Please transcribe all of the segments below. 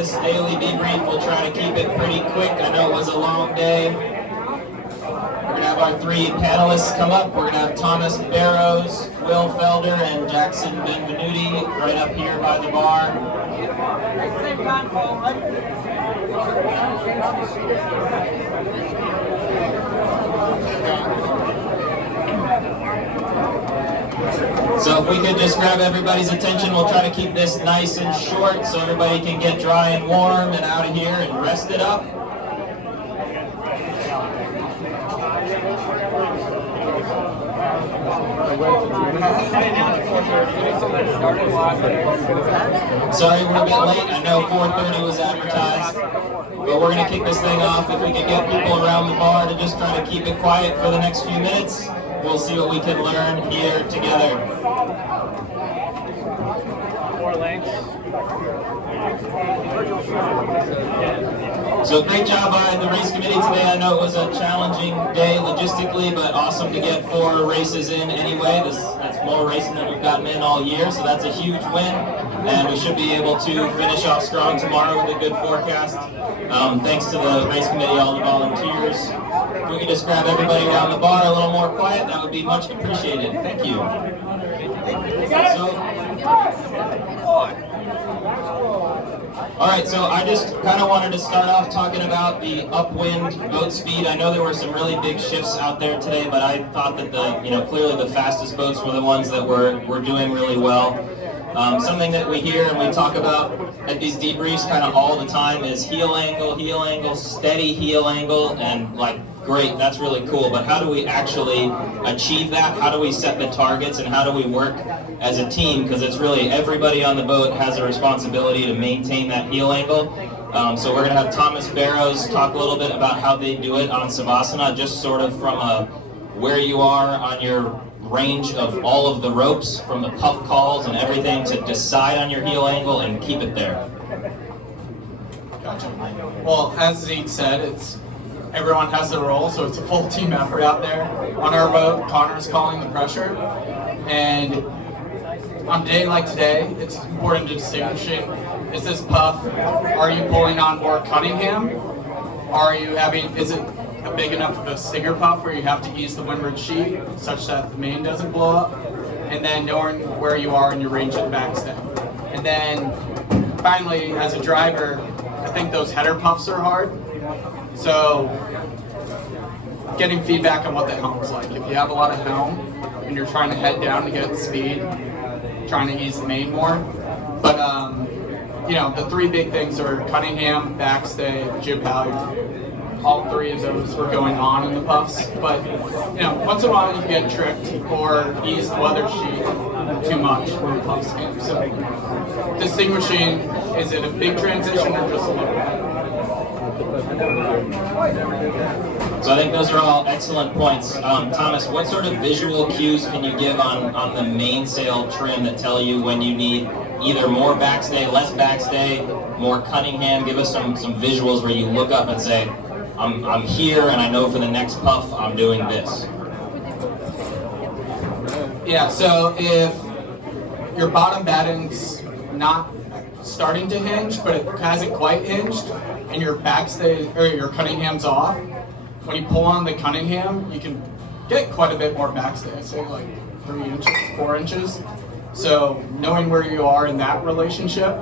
this daily debrief. We'll try to keep it pretty quick. I know it was a long day. We're going to have our three panelists come up. We're going to have Thomas Barrows, Will Felder, and Jackson Benvenutti right up here by the bar. So if we could just grab everybody's attention, we'll try to keep this nice and short so everybody can get dry and warm and out of here and rest it up. Sorry we're a bit late. I know 4:30 was advertised, but we're going to kick this thing off. If we could get people around the bar to just try to keep it quiet for the next few minutes, we'll see what we can learn here together. 4 lengths. So great job by the race committee today. I know it was a challenging day logistically, but awesome to get 4 races in anyway. That's more racing than we've gotten in all year, so that's a huge win. And we should be able to finish off strong tomorrow with a good forecast. Thanks to the race committee, all the volunteers. If we could just grab everybody around the bar a little more quiet, that would be much appreciated. Thank you. Alright, so I just kind of wanted to start off talking about the upwind boat speed. I know there were some really big shifts out there today, but I thought that clearly the fastest boats were the ones that were doing really well. Something that we hear and we talk about at these debriefs kind of all the time is heel angle, steady heel angle, and great, that's really cool, but how do we actually achieve that? How do we set the targets, and how do we work as a team? Because it's really everybody on the boat has a responsibility to maintain that heel angle. So we're going to have Thomas Barrows talk a little bit about how they do it on Savasana, just sort of from where you are on your range of all of the ropes, from the puff calls and everything, to decide on your heel angle and keep it there. Gotcha. Well, as Zeke said, everyone has their role, so it's a full team effort out there. On our boat, Connor's calling the pressure, and on a day like today, it's important to distinguishing, is this puff, are you pulling on more Cunningham? Is it a big enough of a stinger puff where you have to ease the windward sheet such that the main doesn't blow up? And then knowing where you are in your range of the backstay. And then finally, as a driver, I think those header puffs are hard. So, getting feedback on what the helm's like. If you have a lot of helm and you're trying to head down to get speed, trying to ease the main more. But, the 3 big things are Cunningham, backstay, jib halyard. All 3 of those were going on in the puffs. But, once in a while you get tricked or ease the weather sheet too much when the puffs came. So, distinguishing, is it a big transition or just a little bit? So I think those are all excellent points. Thomas, what sort of visual cues can you give on the mainsail trim that tell you when you need either more backstay, less backstay, more Cunningham? Give us some visuals where you look up and say, I'm here and I know for the next puff I'm doing this. Yeah, so if your bottom batting's not starting to hinge, but it hasn't quite hinged, and your backstay or your Cunningham's off, when you pull on the Cunningham, you can get quite a bit more backstay. I'd say 3 inches, 4 inches. So knowing where you are in that relationship,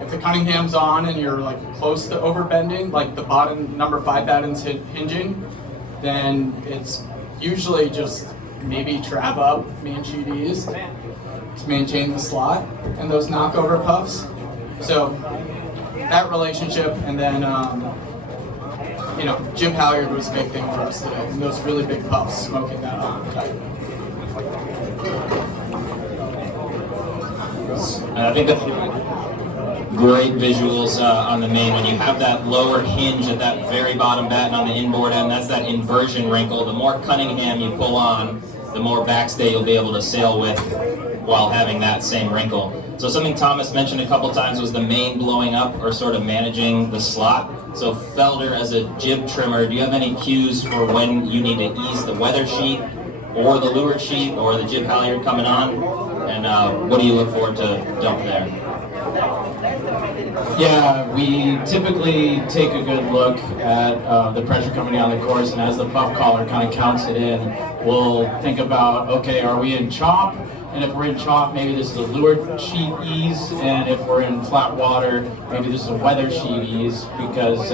if the Cunningham's on and you're close to overbending, the bottom number 5 batting's hinging, then it's usually just maybe trap up, main sheet eased to maintain the slot and those knockover puffs. So that relationship, and then jib halyard was a big thing for us today, and those really big puffs, smoking that on tight. I think that's great visuals on the main. When you have that lower hinge at that very bottom batten on the inboard end, that's that inversion wrinkle. The more Cunningham you pull on, the more backstay you'll be able to sail with while having that same wrinkle. So something Thomas mentioned a couple times was the main blowing up, or sort of managing the slot. So Felder, as a jib trimmer, do you have any cues for when you need to ease the weather sheet or the leeward sheet or the jib halyard coming on? And what do you look for to dump there? Yeah, we typically take a good look at the pressure coming down the course, and as the puff caller kind of counts it in, we'll think about, okay, are we in chop? And if we're in chop, maybe this is a leeward sheet ease, and if we're in flat water, maybe this is a weather sheet ease, because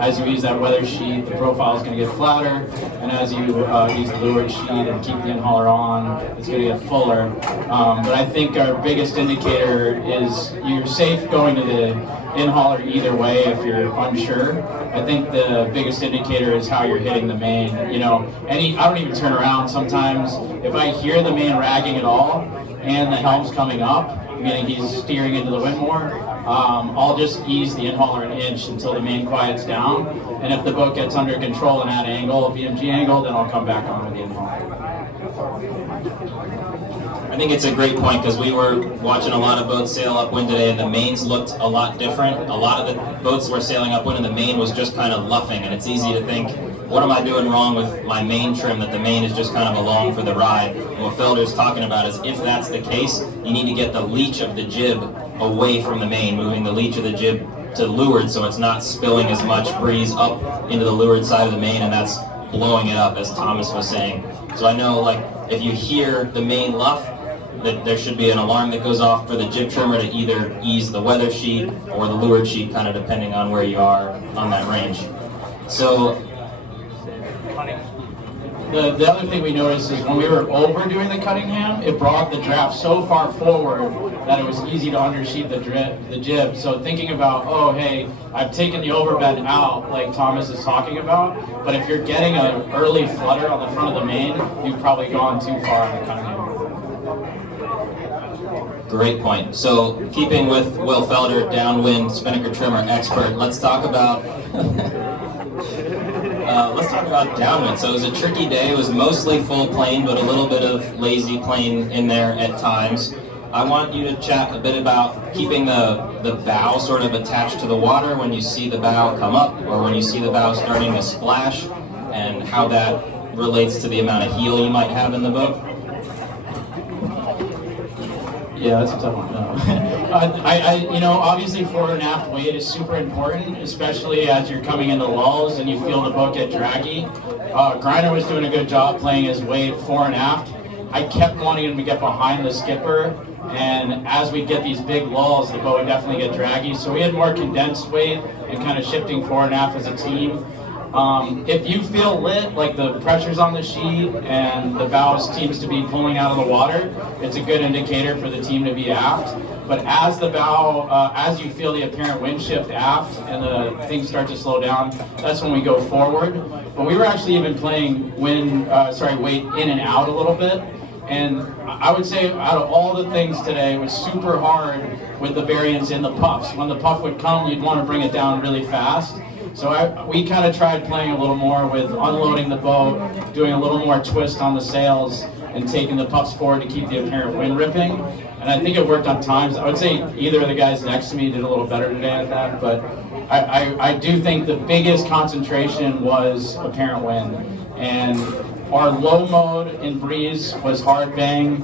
as you ease that weather sheet, the profile is going to get flatter, and as you use the leeward sheet and keep the in-hauler on, it's going to get fuller. But I think our biggest indicator is you're safe going to the in-hauler either way if you're unsure. I think the biggest indicator is how you're hitting the main. You know, I don't even turn around sometimes. If I hear the main ragging at all and the helm's coming up, meaning he's steering into the wind more, I'll just ease the in-hauler an inch until the main quiets down. And if the boat gets under control and at angle, a BMG angle, then I'll come back on with the in-hauler. I think it's a great point because we were watching a lot of boats sail upwind today, and the mains looked a lot different. A lot of the boats were sailing upwind and the main was just kind of luffing, and it's easy to think, what am I doing wrong with my main trim, that the main is just kind of along for the ride? And what Felder's talking about is, if that's the case, you need to get the leech of the jib away from the main, moving the leech of the jib to leeward so it's not spilling as much breeze up into the leeward side of the main, and that's blowing it up, as Thomas was saying. So I know, like, if you hear the main luff, that there should be an alarm that goes off for the jib trimmer to either ease the weather sheet or the leeward sheet, kind of depending on where you are on that range. So the other thing we noticed is when we were overdoing the Cunningham, it brought the draft so far forward that it was easy to undersheet the jib. So thinking about, oh hey, I've taken the overbend out, like Thomas is talking about, but if you're getting an early flutter on the front of the main, you've probably gone too far on the Cunningham. Great point. So, keeping with Will Felder, downwind spinnaker trimmer expert, let's talk about downwind. So it was a tricky day. It was mostly full plane, but a little bit of lazy plane in there at times. I want you to chat a bit about keeping the bow sort of attached to the water when you see the bow come up, or when you see the bow starting to splash, and how that relates to the amount of heel you might have in the boat. Yeah, that's a tough one. No. You know, obviously forward and aft weight is super important, especially as you're coming into lulls and you feel the boat get draggy. Griner was doing a good job playing his weight fore and aft. I kept wanting him to get behind the skipper, and as we get these big lulls, the boat would definitely get draggy. So we had more condensed weight and kind of shifting fore and aft as a team. If you feel lit, like the pressure's on the sheet and the bow seems to be pulling out of the water, it's a good indicator for the team to be aft. But as the bow, as you feel the apparent wind shift aft and the things start to slow down, that's when we go forward. But we were actually even playing weight in and out a little bit. And I would say out of all the things today, it was super hard with the variance in the puffs. When the puff would come, you'd want to bring it down really fast. So we kind of tried playing a little more with unloading the boat, doing a little more twist on the sails, and taking the puffs forward to keep the apparent wind ripping. And I think it worked on times. I would say either of the guys next to me did a little better today at that, but I do think the biggest concentration was apparent wind. And our low mode in breeze was hard bang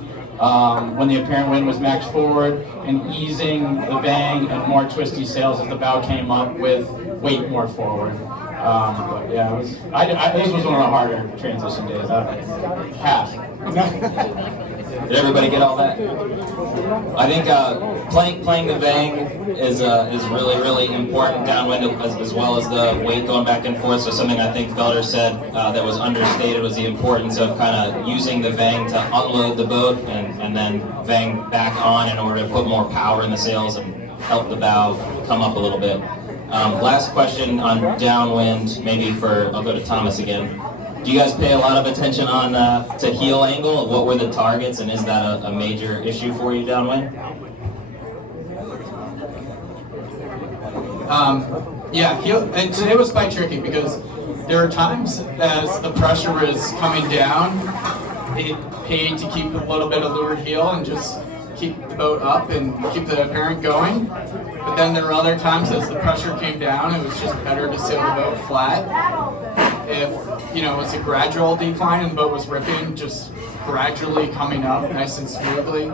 when the apparent wind was max forward, and easing the bang and more twisty sails as the bow came up with weight more forward. But yeah, this was one of the harder transition days. Pass. Did everybody get all that? I think playing the bang is really important downwind, as well as the weight going back and forth. So something I think Felder said that was understated was the importance of kind of using the bang to unload the boat and then bang back on in order to put more power in the sails and help the bow come up a little bit. Last question on downwind, maybe I'll go to Thomas again. Do you guys pay a lot of attention on to heel angle? What were the targets, and is that a major issue for you downwind? Yeah, and today was quite tricky because there are times as the pressure was coming down, it paid to keep a little bit of leeward heel and just keep the boat up and keep the apparent going. But then there were other times as the pressure came down, it was just better to sail the boat flat. If, it was a gradual decline and the boat was ripping, just gradually coming up nice and smoothly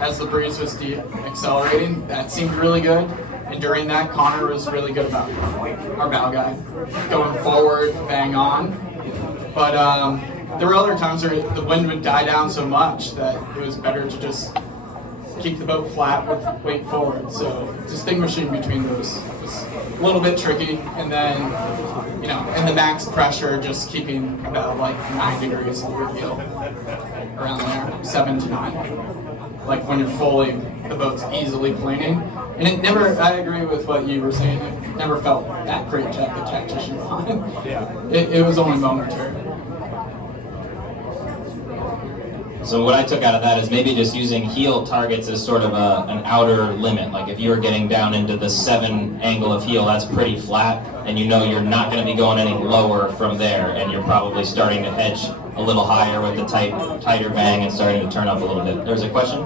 as the breeze was accelerating, that seemed really good. And during that, Connor was really good about our bow guy, going forward, bang on. But there were other times where the wind would die down so much that it was better to just keep the boat flat with weight forward. So distinguishing between those was a little bit tricky. And then, you know, in the max pressure, just keeping about like 9 degrees over heel, around there, 7 to 9. Like when you're fully, the boat's easily planing. And it never, I agree with what you were saying, it never felt that great to have the tactician on. Yeah. It was only momentary. So what I took out of that is maybe just using heel targets as sort of an outer limit. Like if you were getting down into the 7 angle of heel, that's pretty flat, and you know you're not going to be going any lower from there, and you're probably starting to hedge a little higher with the tighter bang and starting to turn up a little bit. There's a question?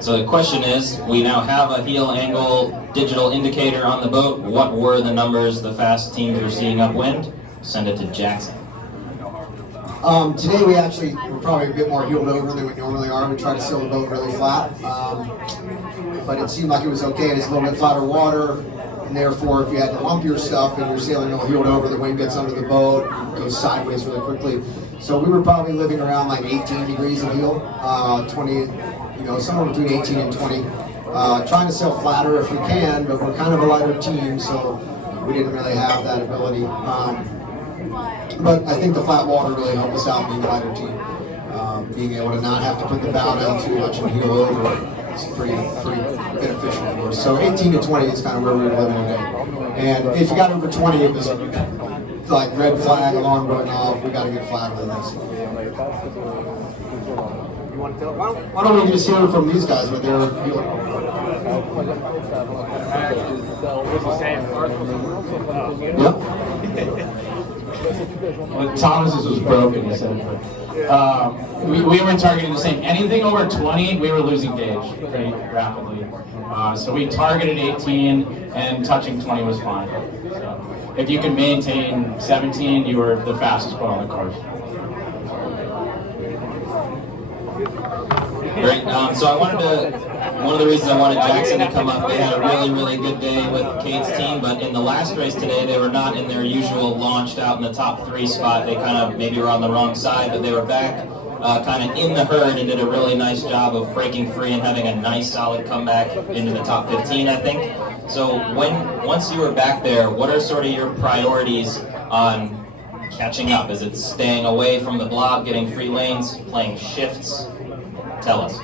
So the question is, we now have a heel angle digital indicator on the boat. What were the numbers the fast teams were seeing upwind? Send it to Jackson. Today we're probably a bit more heeled over than we normally are. We try to sail the boat really flat, but it seemed like it was okay. It's a little bit flatter water, and therefore if you had to lump your stuff and you're sailing all heeled over, the wind gets under the boat, it goes sideways really quickly. So we were probably living around like 18 degrees of heel, 20, you know, somewhere between 18 and 20. Trying to sail flatter if we can, but we're kind of a lighter team, so we didn't really have that ability. But I think the flat water really helped us out being a lighter team. Being able to not have to put the bow down too much and heel over, it's pretty beneficial for us. So 18 to 20 is kind of where we were living today. And if you got over 20, it was like red flag, alarm going off, we got to get flatter than this. Why don't we just hear from these guys what they're feeling? Yep. Well, Thomas's was broken, he said. We were targeting the same. Anything over 20, we were losing gauge pretty rapidly. So we targeted 18, and touching 20 was fine. So if you could maintain 17, you were the fastest boat on the course. Great. So I wanted to, one of the reasons I wanted Jackson to come up, they had a really good day with Kate's team, but in the last race today, they were not in their usual launched out in the top 3 spot. They kind of maybe were on the wrong side, but they were back kind of in the herd and did a really nice job of breaking free and having a nice solid comeback into the top 15, I think. So once you were back there, what are sort of your priorities on catching up? Is it staying away from the blob, getting free lanes, playing shifts? Tell us.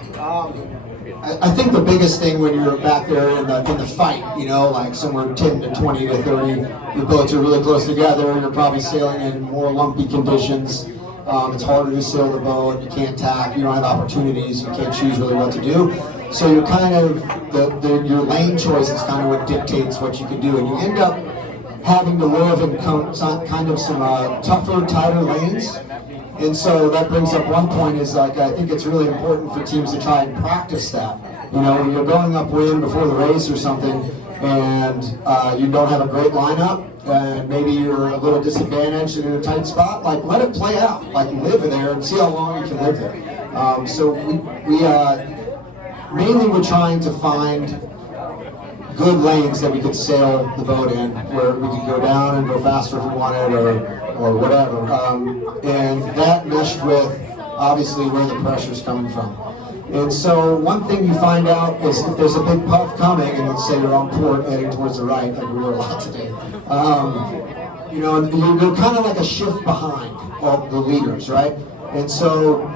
I think the biggest thing when you're back there in the fight, you know, like somewhere 10 to 20 to 30, the boats are really close together, you're probably sailing in more lumpy conditions. It's harder to sail the boat, you can't tack, you don't have opportunities, you can't choose really what to do. So you're kind of, your lane choice is kind of what dictates what you can do, and you end up having to live in kind of some tougher, tighter lanes. And so that brings up one point is like, I think it's really important for teams to try and practice that. You know, when you're going upwind before the race or something and you don't have a great lineup and maybe you're a little disadvantaged and in a tight spot, like let it play out, like live in there and see how long you can live there. So we mainly were trying to find good lanes that we could sail the boat in, where we could go down and go faster if we wanted or whatever. And that meshed with, obviously, where the pressure's coming from. And so one thing you find out is if there's a big puff coming, and let's say you're on port heading towards the right, like we were a lot today, you know, you're kind of like a shift behind all the leaders, right? And so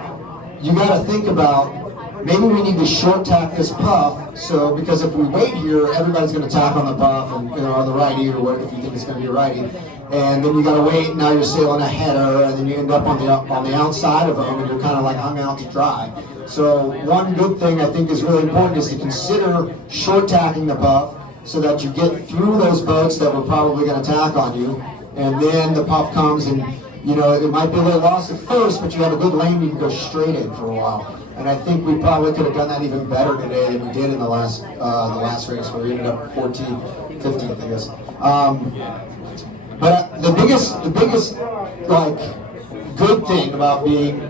you got to think about, maybe we need to short tack this puff, so because if we wait here, everybody's going to tack on the puff, and you know, on the righty, or what if you think it's going to be a righty, and then you got to wait. Now you're sailing a header, and then you end up on the outside of them, and you're kind of like hung out to dry. So one good thing I think is really important is to consider short tacking the puff, so that you get through those boats that were probably going to tack on you, and then the puff comes, and you know it might be a little lost at first, but you have a good lane you can go straight in for a while. And I think we probably could have done that even better today than we did in the last race, where we ended up 14th, 15th, I guess. But the biggest like good thing about being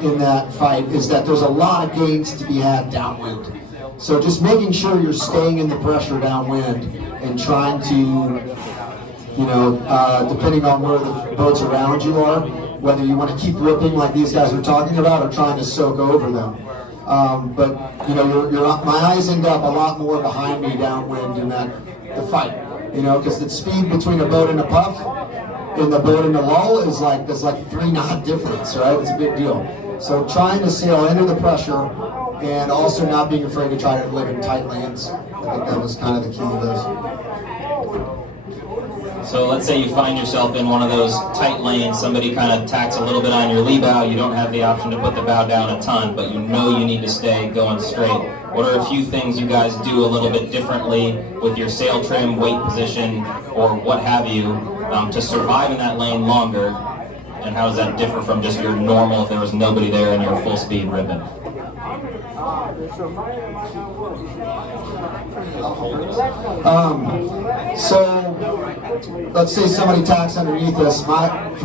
in that fight is that there's a lot of gains to be had downwind. So just making sure you're staying in the pressure downwind and trying to, you know, depending on where the boats around you are, whether you want to keep ripping like these guys are talking about or trying to soak over them. But you know, my eyes end up a lot more behind me downwind in the fight. You know, because the speed between a boat and a puff and the boat and a lull is like, there's like 3 knot difference, right? It's a big deal. So trying to sail into the pressure and also not being afraid to try to live in tight lanes. I think that was kind of the key to this. So let's say you find yourself in one of those tight lanes, somebody kind of tacks a little bit on your lee bow, you don't have the option to put the bow down a ton, but you know you need to stay going straight. What are a few things you guys do a little bit differently with your sail trim, weight position, or what have you, to survive in that lane longer? And how does that differ from just your normal, if there was nobody there and you're full speed ribbon? So let's say somebody tacks underneath us. I'm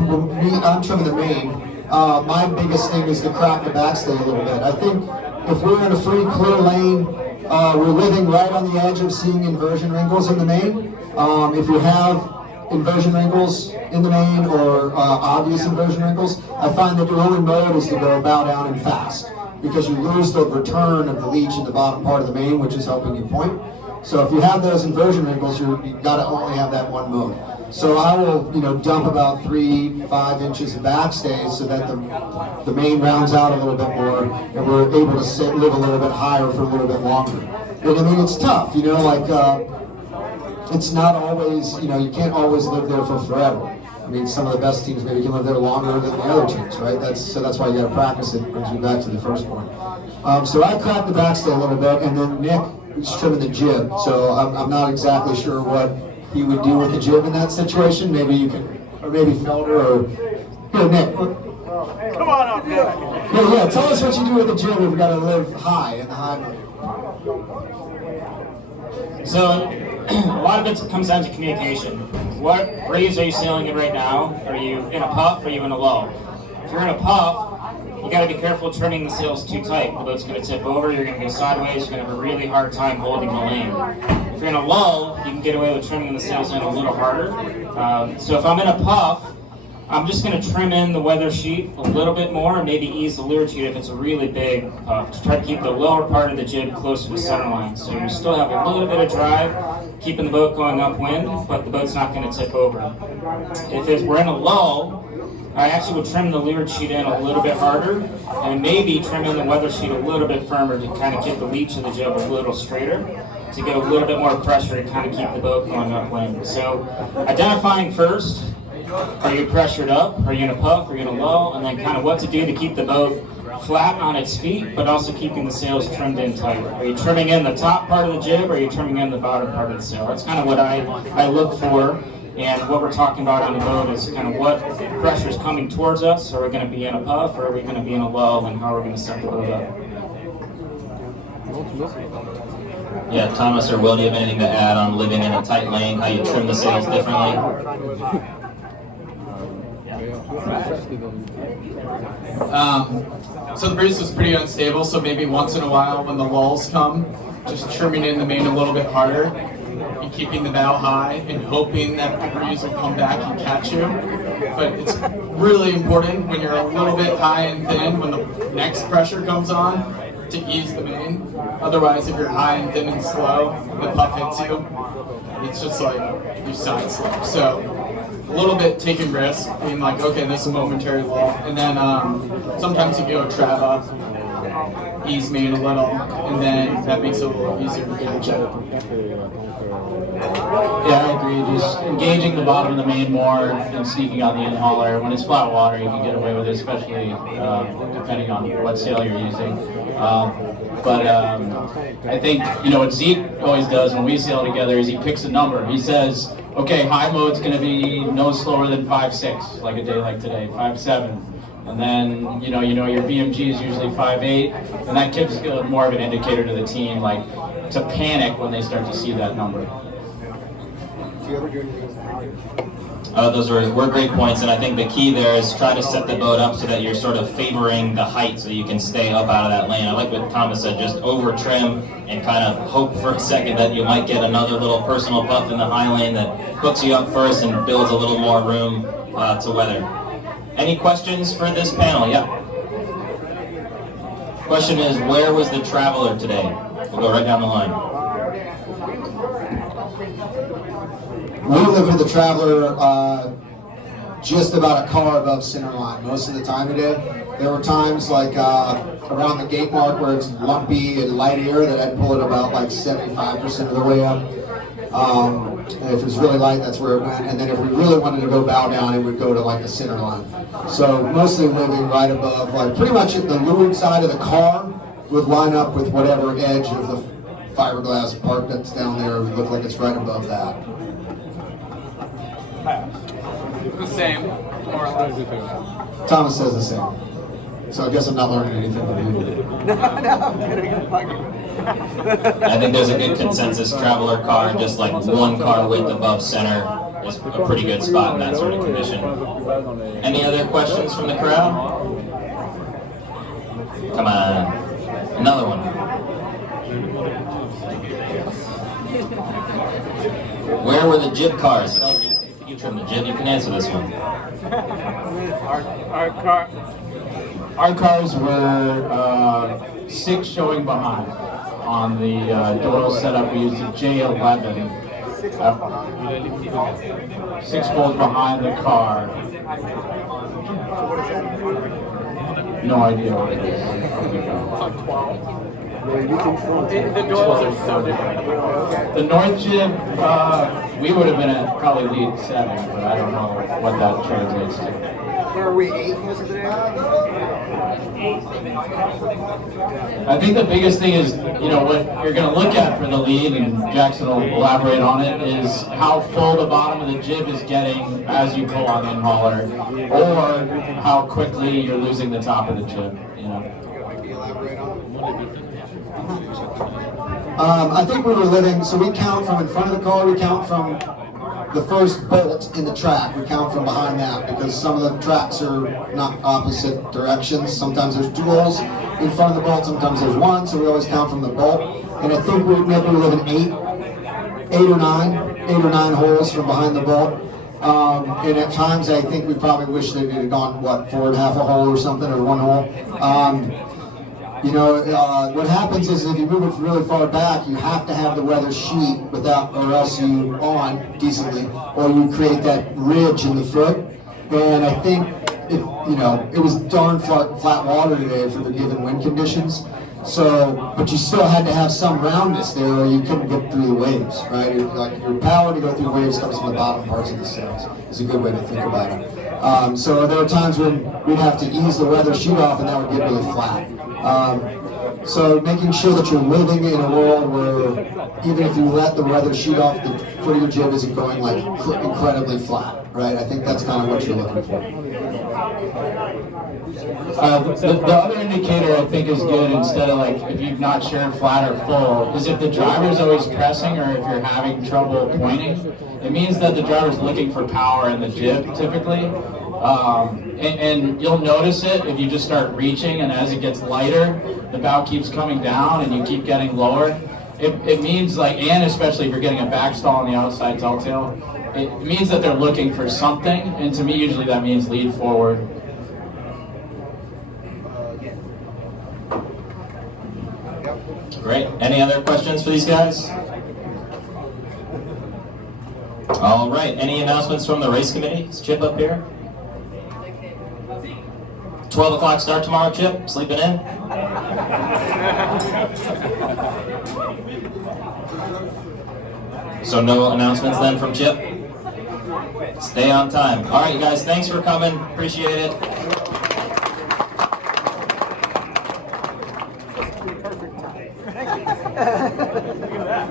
trimming the main. My biggest thing is to crack the backstay a little bit. I think if we're in a free, clear lane, we're living right on the edge of seeing inversion wrinkles in the main. If you have inversion wrinkles in the main or obvious inversion wrinkles, I find that your only mode is to go bow down and fast, because you lose the return of the leech in the bottom part of the main, which is helping you point. So if you have those inversion wrinkles, you've got to only have that one mode. So I will, you know, dump about 3-5 inches of backstay so that the main rounds out a little bit more, and we're able to live a little bit higher for a little bit longer. And I mean, it's tough, you know, like it's not always, you know, you can't always live there for forever. I mean, some of the best teams maybe can live there longer than the other teams, right? That's why you got to practice it. Brings me back to the first point. So I cracked the backstay a little bit, and then Nick was trimming the jib. So I'm not exactly sure what he would do with the jib in that situation. Maybe you can, or maybe Felder, or here, Nick. Come on up, Nick. Yeah, tell us what you do with the jib if you've got to live high in the high mode. So a lot of it comes down to communication. What raise are you sailing in right now? Are you in a puff or are you in a lull? If you're in a puff, you got to be careful turning the sails too tight. The boat's going to tip over, you're going to go sideways, you're going to have a really hard time holding the lane. If you're in a lull, you can get away with trimming the sails in a little harder. So if I'm in a puff, I'm just going to trim in the weather sheet a little bit more and maybe ease the leeward sheet if it's a really big puff, to try to keep the lower part of the jib closer to center line. So you still have a little bit of drive, keeping the boat going upwind, but the boat's not going to tip over. If we're in a lull, I actually would trim the leeward sheet in a little bit harder and maybe trim in the weather sheet a little bit firmer to kind of get the leech of the jib a little straighter, to get a little bit more pressure to kind of keep the boat going upwind. So identifying first, are you pressured up, are you in a puff, are you in a lull, and then kind of what to do to keep the boat flat on its feet, but also keeping the sails trimmed in tight. Are you trimming in the top part of the jib, or are you trimming in the bottom part of the sail? That's kind of what I look for, and what we're talking about on the boat is kind of what pressure is coming towards us. Are we going to be in a puff, or are we going to be in a lull, and how are we going to set the boat up? Yeah, Thomas or Will, do you have anything to add on living in a tight lane, how you trim the sails differently? So the breeze was pretty unstable, so maybe once in a while when the lulls come, just trimming in the main a little bit harder and keeping the bow high and hoping that the breeze will come back and catch you. But it's really important when you're a little bit high and thin, when the next pressure comes on, to ease the main. Otherwise, if you're high and thin and slow, the puff hits you, it's just like you side slip. So a little bit taking risks, being like, okay, this is a momentary lull, and then sometimes you go trap up, ease main a little, and then that makes it a little easier to catch up. Yeah, I agree. Just engaging the bottom of the main more and sneaking on the in-hauler. When it's flat water, you can get away with it, especially depending on what sail you're using. I think, you know, what Zeke always does when we sail together is he picks a number. He says, okay, high mode's going to be no slower than 5.6, like a day like today, 5.7. And then, you know your BMG is usually 5.8, and that gives more of an indicator to the team, like, to panic when they start to see that number. Do you ever do anything with the Those were great points, and I think the key there is try to set the boat up so that you're sort of favoring the height so that you can stay up out of that lane. I like what Thomas said, just over trim and kind of hope for a second that you might get another little personal puff in the high lane that hooks you up first and builds a little more room to weather. Any questions for this panel? Yeah. Question is, where was the Traveler today? We'll go right down the line. We lived with the Traveler just about a car above center line most of the time today. There were times like around the gate mark where it's lumpy and light air that I'd pull it about like 75% of the way up. And if it was really light, that's where it went. And then if we really wanted to go bow down, it would go to like the center line. So mostly living right above, like pretty much at the leeward side of the car would line up with whatever edge of the fiberglass part that's down there. It would look like it's right above that. The same, more or less. Thomas says the same. So I guess I'm not learning anything from you. No, I'm kidding. I think there's a good consensus. Traveler car, just like one car width above center, is a pretty good spot in that sort of condition. Any other questions from the crowd? Come on, another one. Where were the jib cars? You trim the jib, you can answer this one. Our cars were 6 showing behind. On the Doyle setup, we used a J11. 6 poles behind the car. No idea what it is. The Doyles are so different. The North jib, we would have been at probably lead 7, but I don't know what that translates to. Where are we, 8 most of the day? I think the biggest thing is, you know, what you're going to look at for the lead, and Jackson will elaborate on it, is how full the bottom of the jib is getting as you pull on the in-hauler, or how quickly you're losing the top of the jib, you know. I think we were living, so we count from in front of the car, we count from the first bolt in the track, we count from behind that, because some of the tracks are not opposite directions. Sometimes there's 2 holes in front of the bolt, sometimes there's 1, so we always count from the bolt. And I think we maybe we live in 8 or 9 holes from behind the bolt. And at times I think we probably wish they had gone, what, 4.5 a hole or something, or 1 hole. You know, what happens is if you move it really far back, you have to have the weather sheet without, or else you on decently, or you create that ridge in the foot. And I think, you know, it was darn flat water today for the given wind conditions. So, but you still had to have some roundness there, or you couldn't get through the waves, right? Like your power to go through waves comes from the bottom parts of the sails. Is a good way to think about it. So there were times when we'd have to ease the weather sheet off, and that would get really flat. So making sure that you're living in a world where even if you let the weather sheet off, the foot of your jib isn't going like incredibly flat, right? I think that's kind of what you're looking for. The other indicator I think is good, instead of like if you're not sure flat or full, is if the driver's always pressing or if you're having trouble pointing. It means that the driver's looking for power in the jib typically. And you'll notice it if you just start reaching, and as it gets lighter, the bow keeps coming down and you keep getting lower. It means like, and especially if you're getting a backstall on the outside telltale, it means that they're looking for something, and to me usually that means lead forward. Great. Any other questions for these guys? All right. Any announcements from the race committee? Is Chip up here? 12 o'clock start tomorrow, Chip? Sleeping in? So no announcements then from Chip? Stay on time. All right, you guys, thanks for coming. Appreciate it. Perfect time. Thank you. Look at that.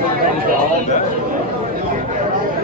So,